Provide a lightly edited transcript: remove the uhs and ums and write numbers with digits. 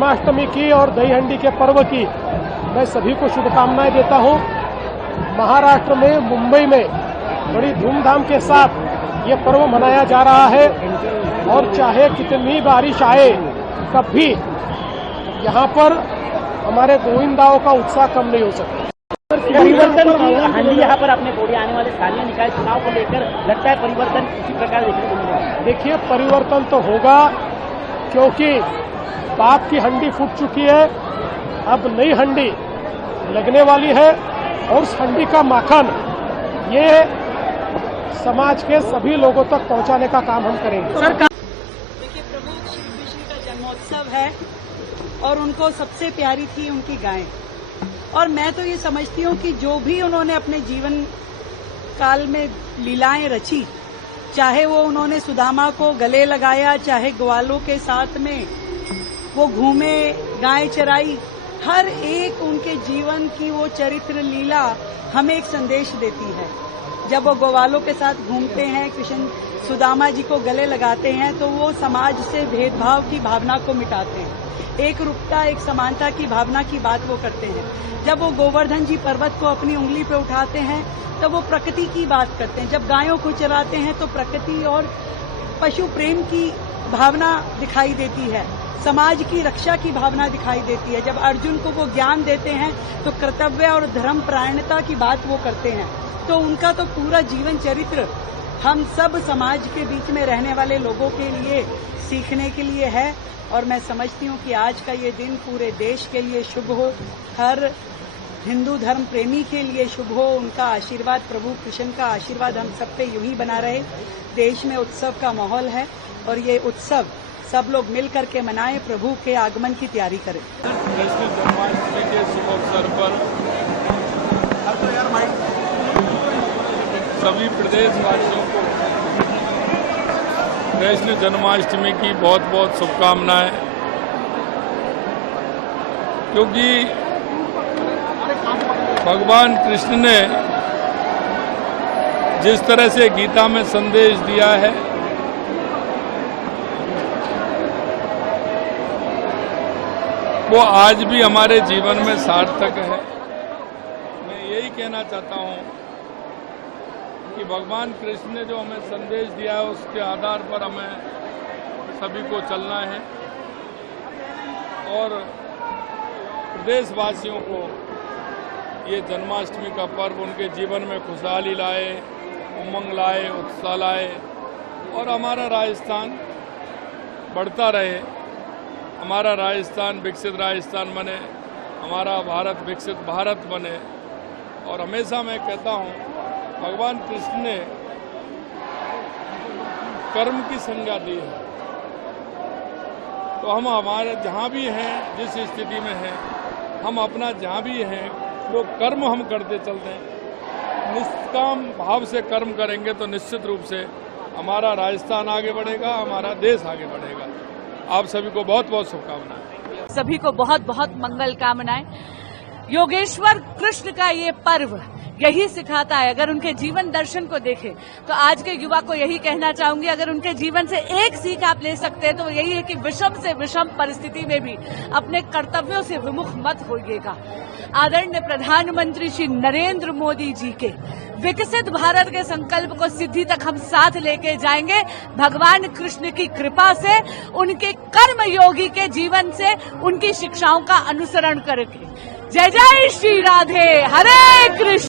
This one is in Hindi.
जन्माष्टमी की और दही हंडी के पर्व की मैं सभी को शुभकामनाएं देता हूं। महाराष्ट्र में, मुंबई में बड़ी धूमधाम के साथ ये पर्व मनाया जा रहा है और चाहे कितनी बारिश आए तब भी यहाँ पर हमारे गोविंदाओं का उत्साह कम नहीं हो सकता। परिवर्तन हांडी यहाँ पर अपने बोले आने वाले स्थानीय निकाय चुनाव को लेकर लगता है परिवर्तन इसी प्रकार देखने को मिलेगा। देखिए, परिवर्तन तो होगा क्योंकि पाप की हंडी फूट चुकी है, अब नई हंडी लगने वाली है और उस हंडी का माखन ये समाज के सभी लोगों तक पहुंचाने का काम हम करेंगे। देखिए, प्रभु श्री कृष्ण का जन्मोत्सव है और उनको सबसे प्यारी थी उनकी गाय। और मैं तो ये समझती हूँ कि जो भी उन्होंने अपने जीवन काल में लीलाएं रची, चाहे वो उन्होंने सुदामा को गले लगाया, चाहे ग्वालों के साथ में वो घूमे, गाय चराई, हर एक उनके जीवन की वो चरित्र लीला हमें एक संदेश देती है। जब वो ग्वालों के साथ घूमते हैं, कृष्ण सुदामा जी को गले लगाते हैं, तो वो समाज से भेदभाव की भावना को मिटाते हैं, एक रूपता, एक समानता की भावना की बात वो करते हैं। जब वो गोवर्धन जी पर्वत को अपनी उंगली पे उठाते हैं तब वो प्रकृति की बात करते हैं। जब गायों को चराते हैं तो प्रकृति और पशु प्रेम की भावना दिखाई देती है, समाज की रक्षा की भावना दिखाई देती है। जब अर्जुन को वो ज्ञान देते हैं तो कर्तव्य और धर्म परायणता की बात वो करते हैं। तो उनका तो पूरा जीवन चरित्र हम सब समाज के बीच में रहने वाले लोगों के लिए सीखने के लिए है। और मैं समझती हूँ कि आज का ये दिन पूरे देश के लिए शुभ हो, हर हिंदू धर्म प्रेमी के लिए शुभ हो। उनका आशीर्वाद, प्रभु कृष्ण का आशीर्वाद हम सब पे यूं ही बना रहे। देश में उत्सव का माहौल है और ये उत्सव सब लोग मिल करके मनाएं, प्रभु के आगमन की तैयारी करें। कृष्ण जन्माष्टमी के शुभ अवसर पर सभी प्रदेशवासियों को कृष्ण जन्माष्टमी की बहुत बहुत शुभकामनाएं, क्योंकि भगवान कृष्ण ने जिस तरह से गीता में संदेश दिया है, वो आज भी हमारे जीवन में सार्थक है। मैं यही कहना चाहता हूं कि भगवान कृष्ण ने जो हमें संदेश दिया है उसके आधार पर हमें सभी को चलना है और प्रदेशवासियों को ये जन्माष्टमी का पर्व उनके जीवन में खुशहाली लाए, उमंग लाए, उत्साह लाए और हमारा राजस्थान बढ़ता रहे, हमारा राजस्थान विकसित राजस्थान बने, हमारा भारत विकसित भारत बने। और हमेशा मैं कहता हूँ, भगवान कृष्ण ने कर्म की संज्ञा दी है, तो हम हमारे जहाँ भी हैं, जिस स्थिति में हैं, हम अपना जहाँ भी हैं वो कर्म हम करते चलते हैं। निष्काम भाव से कर्म करेंगे तो निश्चित रूप से हमारा राजस्थान आगे बढ़ेगा, हमारा देश आगे बढ़ेगा। आप सभी को बहुत बहुत शुभकामनाएं। सभी को बहुत बहुत मंगल कामनाएं। योगेश्वर कृष्ण का ये पर्व यही सिखाता है। अगर उनके जीवन दर्शन को देखें तो आज के युवा को यही कहना चाहूंगी, अगर उनके जीवन से एक सीख आप ले सकते हैं तो यही है कि विषम से विषम परिस्थिति में भी अपने कर्तव्यों से विमुख मत होइएगा। आदरणीय प्रधानमंत्री श्री नरेंद्र मोदी जी के विकसित भारत के संकल्प को सिद्धि तक हम साथ लेके जाएंगे, भगवान कृष्ण की कृपा से, उनके कर्म योगी के जीवन से, उनकी शिक्षाओं का अनुसरण करके। जय जय श्री राधे, हरे कृष्ण।